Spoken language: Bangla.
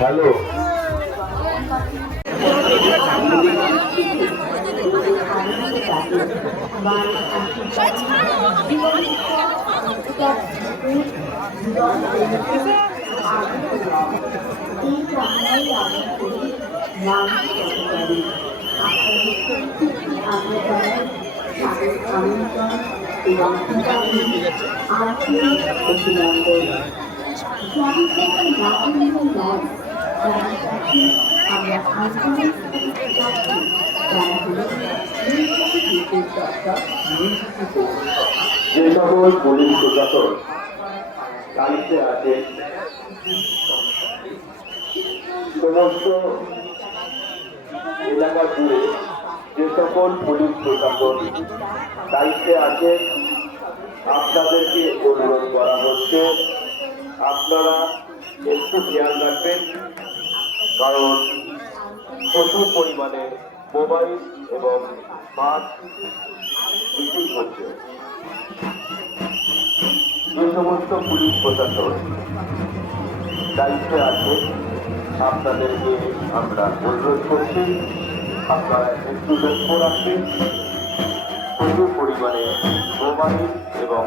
হ্যালো, যে সকল পুলিশ প্রশাসন দায়িত্বে আছে সমস্ত এলাকা জুড়ে, যে সকল পুলিশ প্রশাসন দায়িত্বে আছে আপনাদেরকে অনুরোধ করা হচ্ছে আপনারা একটু খেয়াল রাখবেন, কারণ প্রচুর পরিমাণে মোবাইল এবং মাস্ক বিক্রি হচ্ছে। যে সমস্ত পুলিশ প্রশাসন দায়িত্বে আছে আপনাদেরকে আমরা অনুরোধ করছি আপনারা একটু লক্ষ্য রাখবেন। প্রচুর পরিমাণে মোবাইল এবং